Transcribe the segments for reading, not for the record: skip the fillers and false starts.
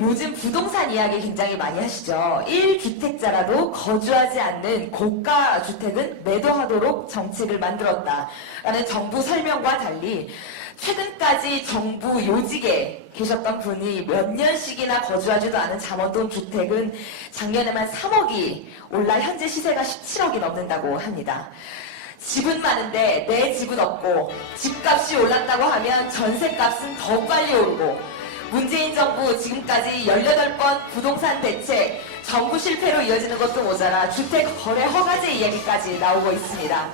요즘 부동산 이야기 굉장히 많이 하시죠. 1주택자라도 거주하지 않는 고가 주택은 매도하도록 정책을 만들었다 라는 정부 설명과 달리 최근까지 정부 요직에 계셨던 분이 몇 년씩이나 거주하지도 않은 잠원동 주택은 작년에만 3억이 올라 현재 시세가 17억이 넘는다고 합니다. 집은 많은데 내 집은 없고 집값이 올랐다고 하면 전세값은 더 빨리 오르고 문재인 정부 지금까지 18번 부동산 대책 정부 실패로 이어지는 것도 모자라 주택 거래 허가제 이야기까지 나오고 있습니다.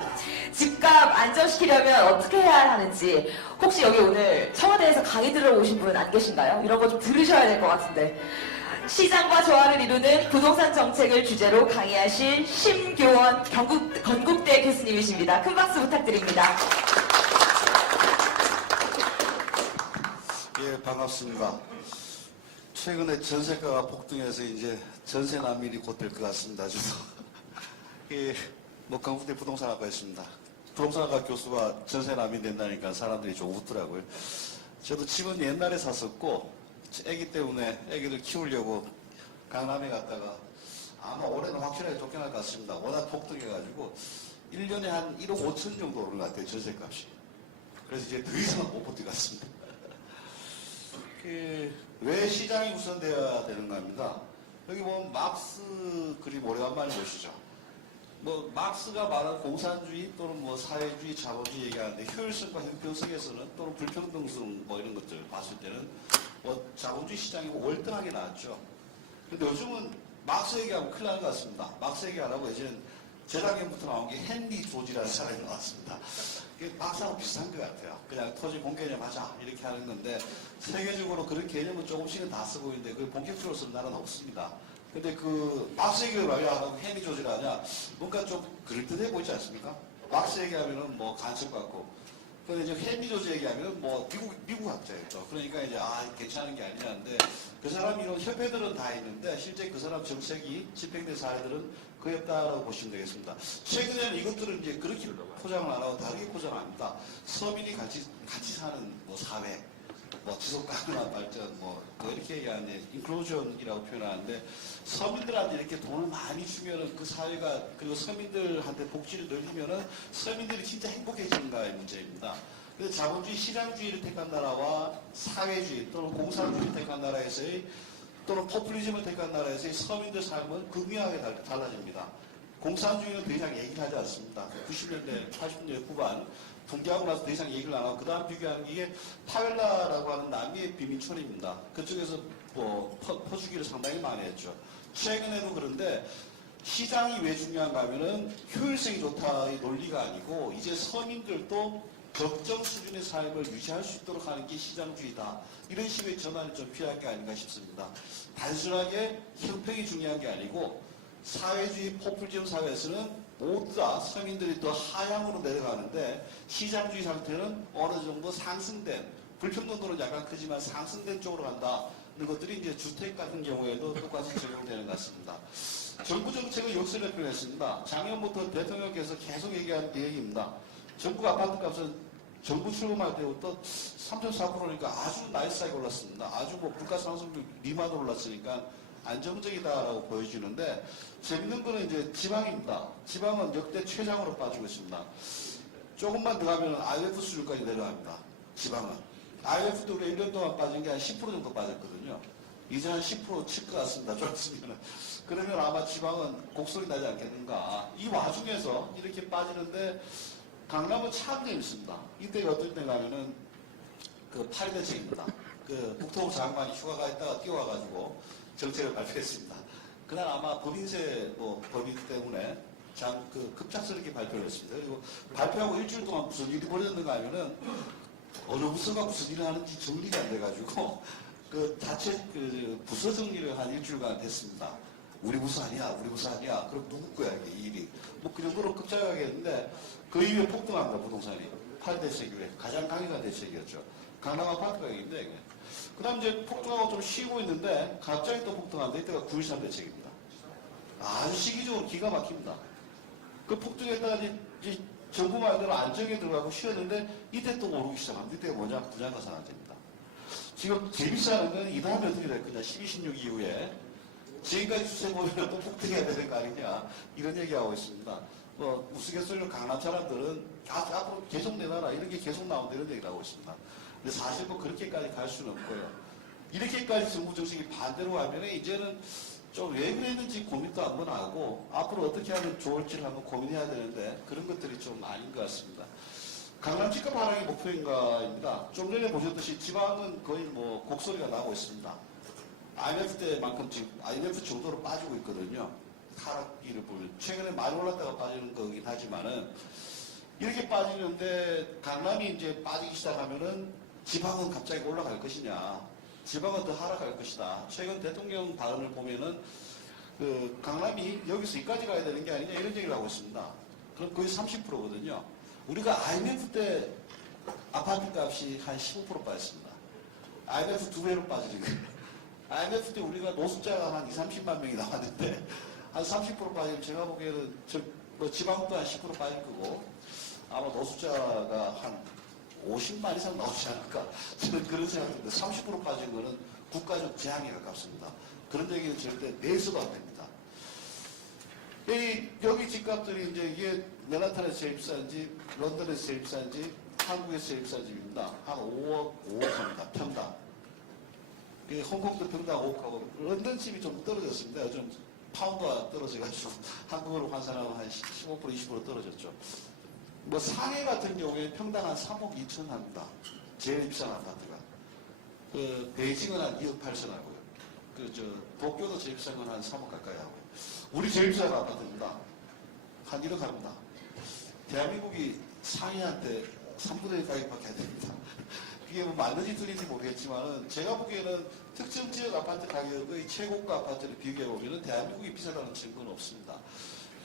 집값 안정시키려면 어떻게 해야 하는지 혹시 여기 오늘 청와대에서 강의 들어오신 분은 안 계신가요? 이런 거 좀 들으셔야 될 것 같은데. 시장과 조화를 이루는 부동산 정책을 주제로 강의하실 심교원 건국대 교수님이십니다. 큰 박수 부탁드립니다. 예, 반갑습니다. 최근에 전세가가 폭등해서 이제 전세 난민이 곧 될 것 같습니다. 저도 예, 건국대 부동산학과 있습니다. 부동산학과 교수가 전세 난민 된다니까 사람들이 좀 웃더라고요. 저도 집은 옛날에 샀었고 애기 때문에 애기를 키우려고 강남에 갔다가 아마 올해는 확실하게 쫓겨날 것 같습니다. 워낙 폭등해가지고 1년에 한 1억 5천 정도 오른 것 같아요. 전세값이. 그래서 이제 더 이상은 못 버틸 것 같습니다. 왜 시장이 우선돼야 되는가 합니다. 여기 보면 막스 그림 오래간만에 보시죠. 뭐 막스가 말한 공산주의 또는 뭐 사회주의, 자본주의 얘기하는데 효율성과 형평성에서는 또는 불평등성 뭐 이런 것들 봤을 때는 뭐 자본주의 시장이 월등하게 나왔죠. 근데 요즘은 막스 얘기하면 큰일 나는 것 같습니다. 막스 얘기 안 하고 예전엔 재작년부터 나온 게 헨리 조지라는 사람이 나왔습니다. 그게 막스하고 비슷한 것 같아요. 그냥 토지 공개념 하자 이렇게 하는 건데 세계적으로 그런 개념은 조금씩은 다 쓰고 있는데 그 본격적으로 쓰는 나라는 없습니다. 근데 그 막스 얘기를 왜 안 하고 헨리 조지를 하냐? 뭔가 좀 그럴듯해 보이지 않습니까? 막스 얘기하면은 뭐 간첩 같고, 근데 이제 헨리 조지 얘기하면은 뭐 미국 학자였죠. 그러니까 이제 괜찮은 게 아니냐는데 그 사람 이런 협회들은 다 있는데 실제 그 사람 정책이 집행된 사례들은 거의 없다고 보시면 되겠습니다. 최근에는 이것들을 이제 그렇게 포장을 안 하고 다르게 포장합니다. 서민이 같이 사는 뭐 사회. 뭐 지속 가능한 발전, 뭐 이렇게 얘기하는데 인클루전이라고 표현하는데 서민들한테 이렇게 돈을 많이 주면은 그 사회가 그리고 서민들한테 복지를 늘리면은 서민들이 진짜 행복해지는가의 문제입니다. 그래서 자본주의 시장주의를 택한 나라와 사회주의 또는 공산주의를 택한 나라에서의 또는 포퓰리즘을 택한 나라에서의 서민들 삶은 극명하게 달라집니다. 공산주의는 더 이상 얘기를 하지 않습니다. 90년대, 80년대 후반 붕괴하고 나서 더 이상 얘기를 안 하고 그 다음 비교하는 게 이게 파웰라라고 하는 남미의 비민촌입니다. 그쪽에서 뭐 퍼주기를 상당히 많이 했죠. 최근에도 그런데 시장이 왜 중요한가 하면은 효율성이 좋다의 논리가 아니고 이제 서민들도 적정 수준의 삶을 유지할 수 있도록 하는 게 시장주의다. 이런 식의 전환이 좀 필요한 게 아닌가 싶습니다. 단순하게 형평이 중요한 게 아니고 사회주의 포퓰리즘 사회에서는 모두 다 서민들이 더 하향으로 내려가는데 시장주의 상태는 어느 정도 상승된 불평등도는 약간 크지만 상승된 쪽으로 간다는 것들이 이제 주택 같은 경우에도 똑같이 적용되는 것 같습니다. 정부 정책은 역설을 표현했습니다. 작년부터 대통령께서 계속 얘기한 얘기입니다. 전국 아파트 값은 정부 출범할 때부터 3.4%니까 아주 나이스하게 올랐습니다. 아주 뭐 물가 상승률 미만으로 올랐으니까 안정적이다라고 보여지는데 재밌는 거는 이제 지방입니다. 지방은 역대 최장으로 빠지고 있습니다. 조금만 더 가면 IMF 수준까지 내려갑니다. 지방은. IMF도 우리 1년 동안 빠진 게 한 10% 정도 빠졌거든요. 이제 한 10% 칠 것 같습니다. 좀 있으면. 그러면 아마 지방은 곡소리 나지 않겠는가. 이 와중에서 이렇게 빠지는데 강남은 참 재밌습니다. 이때 어떤 때 가면은 그 8대책입니다. 그 국토부 장관이 휴가가 있다가 뛰어와가지고 정책을 발표했습니다. 그날 아마 법인세 법인 때문에 급작스럽게 발표를 했습니다. 그리고 발표하고 일주일 동안 무슨 일이 벌어졌는가 하면은 어느 부서가 무슨 일을 하는지 정리가 안 돼가지고 그 자체 부서 정리를 한 일주일간 됐습니다. 우리 부서 아니야, 우리 부서 아니야. 그럼 누구 거야 이게 이 일이? 뭐 그 정도로 급작하게 했는데 그 이후에 폭등합니다 부동산이. 8대책 이후에 가장 강력한 대책이었죠. 강남 아파트 가격인데 이게. 그 다음 이제 폭등하고 좀 쉬고 있는데 갑자기 또 폭등하는데 이때가 9.13 대책입니다. 아주 시기적으로 기가 막힙니다. 그 폭등했다가 이제 정부 말대로 안정에 들어가고 쉬었는데 이때 또 오르기 시작합니다. 이때가 뭐냐? 분양가 상한제입니다. 지금 재비싸는 건 이 다음에 어떻게 될 거냐. 12, 16 이후에 지금까지 추세 보면 또 폭등해야 되는 거 아니냐. 이런 얘기하고 있습니다. 뭐 우스갯소리로 강남 사람들은 앞으로 계속 내놔라 이런 게 계속 나온다 이런 얘기를 하고 있습니다. 근데 사실 뭐 그렇게까지 갈 수는 없고요. 이렇게까지 정부 정책이 반대로 가면 이제는 좀 왜 그랬는지 고민도 한번 하고 앞으로 어떻게 하면 좋을지를 한번 고민해야 되는데 그런 것들이 좀 아닌 것 같습니다. 강남 집값 하락이 목표인가입니다. 좀 전에 보셨듯이 지방은 거의 뭐 곡소리가 나고 있습니다. IMF 때만큼 지금 IMF 정도로 빠지고 있거든요. 하락기를 보면 최근에 많이 올랐다가 빠지는 거긴 하지만은 이렇게 빠지는데 강남이 이제 빠지기 시작하면은 지방은 갑자기 올라갈 것이냐? 지방은 더 하락할 것이다. 최근 대통령 발언을 보면은 그 강남이 여기서 여기까지 가야 되는 게 아니냐 이런 얘기를 하고 있습니다. 그럼 거의 30%거든요. 우리가 IMF 때 아파트 값이 한 15% 빠졌습니다. IMF 2배로 빠지는 거예요. IMF 때 우리가 노숙자가 한 2, 30만 명이 나왔는데 한 30% 빠지면 제가 보기에는 뭐 지방도 한 10% 빠질 거고 아마 노숙자가 한 50만 이상 나오지 않을까 저는 그런 생각인데 30% 빠진 거는 국가적 재앙에 가깝습니다. 그런 얘기는 절대 내서도 안 됩니다. 여기 집값들이 이제 이게 맨하탄에서 제일 비싼 집, 런던에서 제일 비싼 집, 한국에서 제일 비싼 집입니다. 한 5억입니다. 평당. 홍콩도 평당 5억하고 런던 집이 좀 떨어졌습니다. 요즘 파운드가 떨어져가지고 한국으로 환산하면 한 15% 20% 떨어졌죠. 뭐 상해 같은 경우에 평당 한 3억 2천 합니다. 제일 비싼 아파트가. 그 베이징은 한 2억 8천 하고요. 도쿄도 제일 비싼 건 한 3억 가까이 하고요. 우리 제일 비싼 아파트입니다. 한 1억 합니다. 대한민국이 상해한테 3분의 1 가격밖에 안 됩니다. 그게 뭐 맞는지 틀린지 모르겠지만은 제가 보기에는 특정 지역 아파트 가격의 최고가 아파트를 비교해보면은 대한민국이 비싸다는 증거는 없습니다.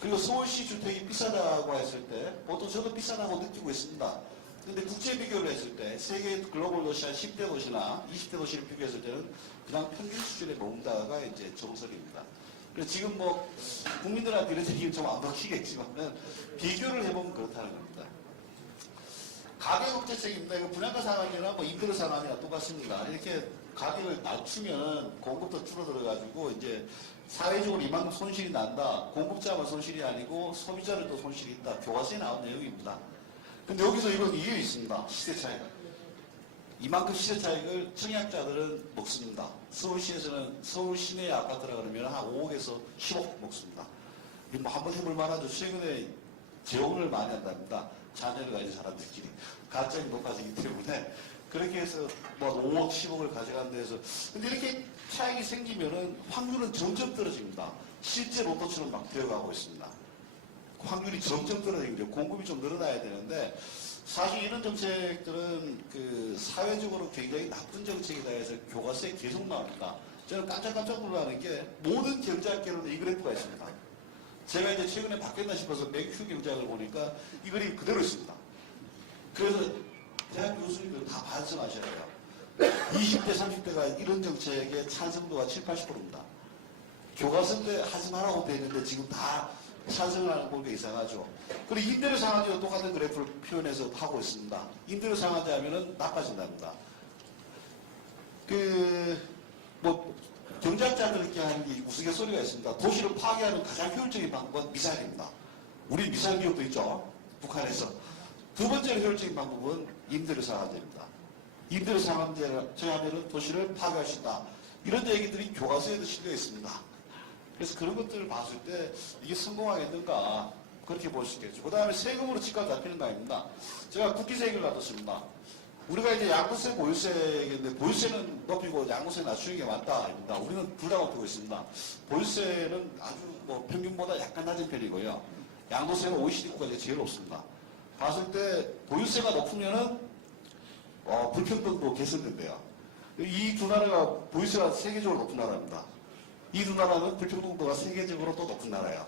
그리고 서울시 주택이 비싸다고 했을 때 보통 저도 비싸다고 느끼고 있습니다. 근데 국제 비교를 했을 때 세계 글로벌 도시 한 10대 도시나 20대 도시를 비교했을 때는 그냥 평균 수준에 머문다가 이제 정설입니다. 그래서 지금 뭐 국민들한테 이런 얘기는 좀 안 먹히겠지만은 비교를 해보면 그렇다는 겁니다. 가격 억제책입니다. 이거 분양가 상한이나 뭐 임대료 상한이나 똑같습니다. 이렇게 가격을 낮추면 공급도 줄어들어가지고 이제 사회적으로 이만큼 손실이 난다. 공급자만 손실이 아니고 소비자들도 손실이 있다. 교과서에 나온 내용입니다. 근데 여기서 이런 이유 있습니다. 시세 차이가. 이만큼 시세 차익을 청약자들은 먹습니다. 서울시에서는 서울 시내 아파트라 그러면 한 5억에서 10억 먹습니다. 이거 뭐 한번 해볼 만하죠. 최근에 재혼을 많이 한답니다. 자녀를 가진 사람들끼리. 가점이 높아지기 때문에. 그렇게 해서 뭐 5억, 10억을 가져간 데서. 근데 이렇게 차익이 생기면은 확률은 점점 떨어집니다. 실제 로또처럼 막 되어가고 있습니다. 확률이 점점 떨어지죠. 공급이 좀 늘어나야 되는데 사실 이런 정책들은 그 사회적으로 굉장히 나쁜 정책이다 해서 교과서에 계속 나옵니다. 저는 깜짝깜짝 놀라는 게 모든 경제학계로는 이 그래프가 있습니다. 제가 이제 최근에 바뀌었나 싶어서 맥큐 경제학을 보니까 이 그림이 그대로 있습니다. 그래서 대학 교수님들 다 반성하셔야 돼요. 20대, 30대가 이런 정책의 찬성도가 7, 80%입니다. 교과서 때 하지 말라고 돼 있는데 지금 다 찬성을 하는 게 이상하죠. 그리고 임대료 상한제도 똑같은 그래프를 표현해서 하고 있습니다. 임대료 상한제 하면은 나빠진답니다. 경제학자들 이렇게 하는 게 우스갯소리가 있습니다. 도시를 파괴하는 가장 효율적인 방법은 미사일입니다. 우리 미사일 기업도 있죠. 북한에서. 두 번째로 효율적인 방법은 임대료 상한제입니다. 임대료 상한제를 하면은 도시를 파괴할 수 있다. 이런 얘기들이 교과서에도 실려 있습니다. 그래서 그런 것들을 봤을 때 이게 성공하겠는가 그렇게 볼 수 있겠죠. 그 다음에 세금으로 집값 잡히는 거 아닙니다. 제가 국기세 얘기를 놔뒀습니다. 우리가 이제 양도세, 보유세인데 보유세는 높이고 양도세 낮추는 게 맞다 아닙니다. 우리는 둘 다 높이고 있습니다. 보유세는 아주 뭐 평균보다 약간 낮은 편이고요. 양도세는 OECD 국가에 제일 높습니다. 봤을 때 보유세가 높으면은 불평등도 개선된대요. 이 두 나라가 보유세가 세계적으로 높은 나라입니다. 이 두 나라는 불평등도가 세계적으로 또 높은 나라예요.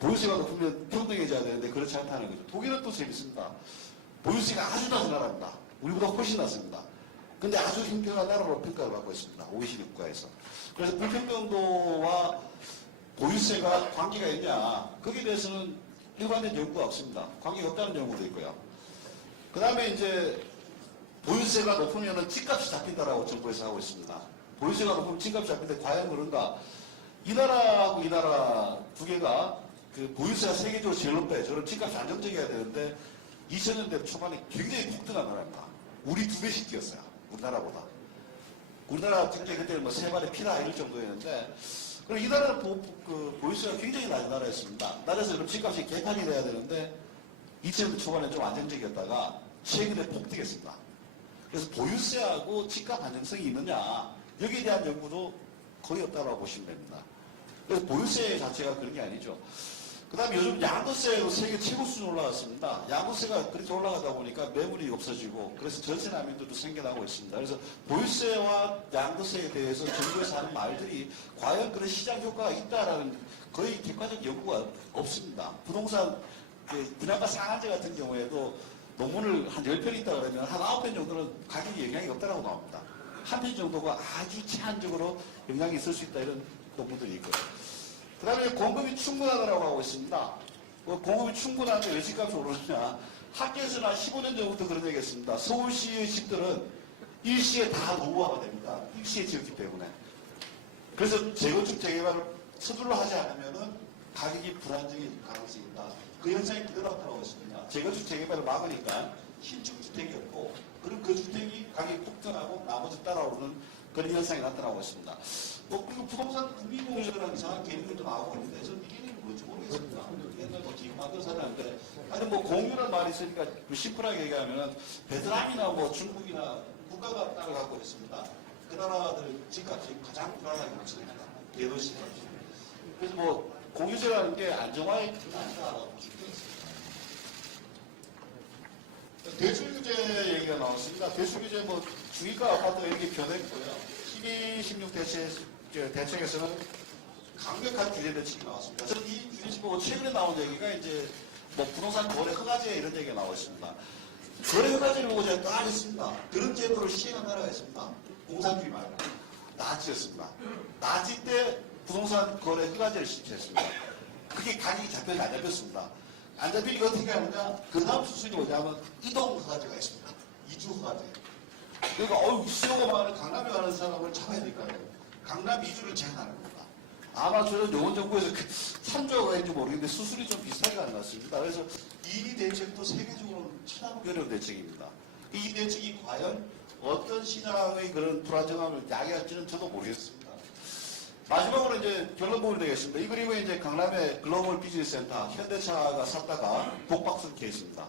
보유세가 높으면 평등해져야 되는데 그렇지 않다는 거죠. 독일은 또 재밌습니다. 보유세가 아주 낮은 나라입니다. 우리보다 훨씬 낮습니다. 근데 아주 힘평한 나라로 평가를 받고 있습니다. OECD 국가에서. 그래서 불평등도와 보유세가 관계가 있냐? 거기에 대해서는 일관된 연구가 없습니다. 관계가 없다는 연구도 있고요. 그 다음에 이제 보유세가 높으면 집값이 잡힌다라고 정부에서 하고 있습니다. 보유세가 높으면 집값이 잡히는데 과연 그런가? 이 나라하고 이 나라 두 개가 그 보유세가 세계적으로 제일 높아요. 저는 집값이 안정적이어야 되는데 2000년대 초반에 굉장히 폭등한 나라입니다. 우리 2배씩 뛰었어요. 우리나라보다. 우리나라 경제 그때는 뭐 세 발의 피라 이럴 정도였는데, 그럼 이 나라는 보유세가 굉장히 낮은 나라였습니다. 나라에서 그럼 집값이 개판이 돼야 되는데 2000년대 초반에 좀 안정적이었다가 최근에 폭등했습니다. 그래서 보유세하고 집값 안정성이 있느냐, 여기에 대한 연구도 거의 없다고 보시면 됩니다. 그래서 보유세 자체가 그런 게 아니죠. 그 다음에 요즘 양도세도 세계 최고 수준 올라갔습니다. 양도세가 그렇게 올라가다 보니까 매물이 없어지고, 그래서 전세 난민들도 생겨나고 있습니다. 그래서 보유세와 양도세에 대해서 정부에서 하는 말들이 과연 그런 시장 효과가 있다라는 거의 객관적 연구가 없습니다. 부동산 분양가 상한제 같은 경우에도 논문을 한 10편 있다 그러면 한 9편 정도는 가격에 영향이 없다고 나옵니다. 한 편 정도가 아주 제한적으로 영향이 있을 수 있다, 이런 논문들이 있고요. 그 다음에 공급이 충분하다고 하고 있습니다. 공급이 충분한데 왜 집값이 오르느냐. 학계에서는 한 15년 전부터 그런 얘기 했습니다. 서울시의 집들은 일시에 다 노후화가 됩니다. 일시에 지었기 때문에. 그래서 재건축 재개발을 서둘러 하지 않으면은 가격이 불안정해질 가능성이 있다. 그 현상이 그대로 나타나고 있습니다. 재건축 재개발을 막으니까 신축 주택이 없고, 그럼 그 주택이 가격이 폭등하고 나머지 따라오르는 그런 현상이 나타나고 있습니다. 그리고 부동산 국민공유라는 이상한 개념도 나오고 있는데, 저는 이 개념이 뭔지 모르겠습니다. 옛날 기만들 사람인데, 아니 공유라는 말이 있으니까 심플하게 얘기하면 베트남이나 중국이나 국가가 땅을 갖고 있습니다. 그 나라들 집값이 가장 불안하게 맞습니다. 대도시 값이. 그래서 공유세라는 게 안정화의 근간이다라고 보시면 되겠습니다. 대출규제 얘기가 나왔습니다. 대출규제 중위가 아파트가 이렇게 변했고요. 12, 16 대책에서는 강력한 규제 대책이 나왔습니다. 저는 이 규제 보고 최근에 나온 얘기가 이제 부동산 거래 허가제 이런 얘기가 나와 있습니다. 거래 허가제를 보고 제가 따졌습니다. 그런 제도를 시행한 나라가 있습니다. 공산주의 말고. 나치였습니다. 나치 때 부동산 거래 허가제를 시행했습니다. 그게 가격이 잡혀서 안 잡혔습니다. 안 잡히니까 어떻게 하느냐, 그 다음 수순이 뭐냐면 이동 허가제가 있습니다. 이주 허가제. 그러니까 수요가 많은 강남에 가는 사람을 잡아야 될까요? 강남 이주를 제한하는 겁니다. 아마 저는 요원정부에서 3조가 있는지 모르겠는데 수술이 좀 비슷하게 안 났습니다. 그래서 이 대책도 세계적으로 찾아보기 어려운 대책입니다. 이 대책이 과연 어떤 시장의 그런 불안정함을 야기할지는 저도 모르겠습니다. 마지막으로 이제 결론 보면 되겠습니다. 이 그림은 이제 강남의 글로벌 비즈니스 센터 현대차가 샀다가 복박스 케이스입니다.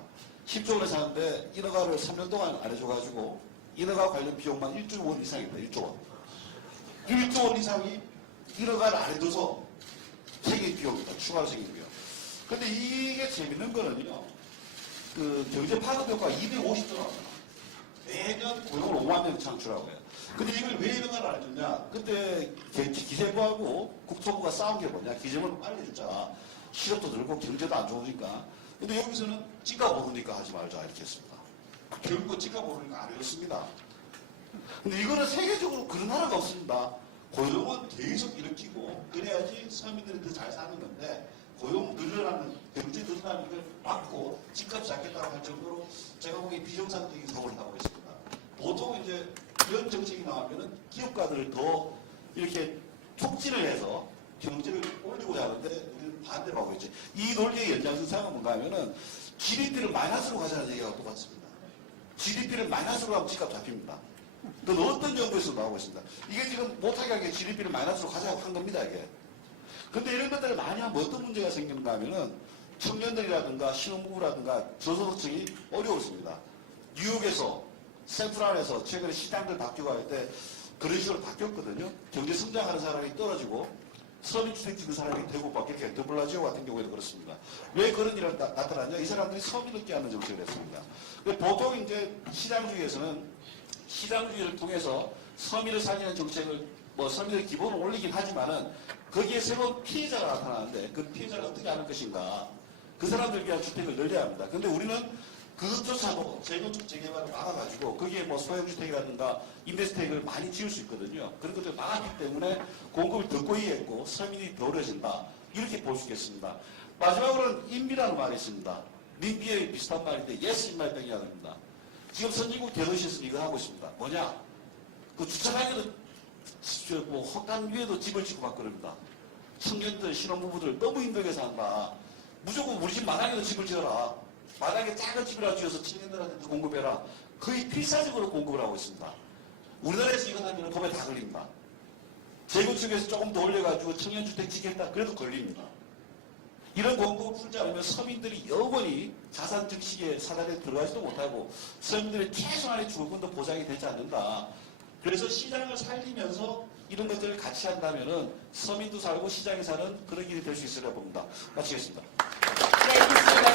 10조 원에 샀는데 인허가를 3년 동안 안 해줘가지고 인허가 관련 비용만 1조 원 이상입니다. 1조 원. 1조 원 이상이 인허가를 안 해줘서 생긴 비용입니다. 추가로 생긴 비용. 근데 이게 재밌는 거는요, 경제 파급 효과가 250조 나옵니다. 매년 고용을 5만 명 창출하고 해요. 근데 이걸 왜 인허가를 안 해줬냐? 그때 기재부하고 국토부가 싸운 게 뭐냐? 기재부는 빨리 해주자. 실업도 늘고 경제도 안 좋으니까. 근데 여기서는 집값 오르니까 하지 말자 이렇게 했습니다. 결국 집값 오르니까 안 해줬습니다. 근데 이거는 세계적으로 그런 나라가 없습니다. 고용은 계속 일으키고 그래야지 서민들이 더 잘 사는 건데, 고용 늘어나는, 경제 늘어나는 걸 막고 집값 잡겠다고 할 정도로 제가 보기에 비정상적인 사고를 하고 있습니다. 보통 이제 이런 정책이 나오면은 기업가들을 더 이렇게 촉진을 해서 경제를 올리고자 하는데 우리는 반대로 하고 있죠. 이 논리의 연장선상은 뭔가 하면은 GDP를 마이너스로 가자는 얘기가 똑같습니다. GDP를 마이너스로 하면 집값 잡힙니다. 그 어떤 연구에서 나오고 있습니다. 이게 지금 못하게 하게 GDP를 마이너스로 가자고 한 겁니다, 이게. 근데 이런 것들을 많이 하면 어떤 문제가 생기는가 하면은 청년들이라든가 신혼부부라든가 저소득층이 어려웠습니다. 뉴욕에서, 샌프란에서 최근에 시장들 바뀌고 할 때 그런 식으로 바뀌었거든요. 경제 성장하는 사람이 떨어지고 서민주택 짓는 사람이 되고 막 이렇게 더블라지오 같은 경우에도 그렇습니다. 왜 그런 일이 나타났냐? 이 사람들이 서민을 깨하는 정책을 했습니다. 보통 이제 시장주의에서는 시장주의를 통해서 서민을 살리는 정책을 서민의 기본을 올리긴 하지만은 거기에 새로운 피해자가 나타나는데 그 피해자를 어떻게 하는 것인가? 그 사람들 위한 주택을 늘려야 합니다. 근데 우리는 그것조차도 재건축 재개발을 막아가지고 거기에 소형주택이라든가 임대주택을 많이 지을 수 있거든요. 그런 것들을 막았기 때문에 공급을 더 고이했고 서민이 더 어려진다. 이렇게 볼 수 있겠습니다. 마지막으로는 인비라는 말이 있습니다. 림비에 비슷한 말인데 yes in my backyard입니다. 지금 선진국 대도시에서 이거 하고 있습니다. 뭐냐? 그 주차장에도 뭐 헛간 위에도 집을 짓고 막 그럽니다. 청년들, 신혼부부들 너무 힘들게 산다. 무조건 우리 집 마당에도 집을 지어라. 마당에 작은 집이라도 지어서 청년들한테 공급해라. 거의 필사적으로 공급을 하고 있습니다. 우리나라에서 이거 하면 법에 다 걸립니다. 재건축에서 조금 더 올려가지고 청년주택 짓겠다. 그래도 걸립니다. 이런 공급을 풀지 않으면 서민들이 영원히 자산 증식의 사단에 들어가지도 못하고 서민들의 최소한의 주거권도 보장이 되지 않는다. 그래서 시장을 살리면서 이런 것들을 같이 한다면은 서민도 살고 시장이 사는 그런 길이 될 수 있으리라 봅니다. 마치겠습니다. 네, 좋습니다.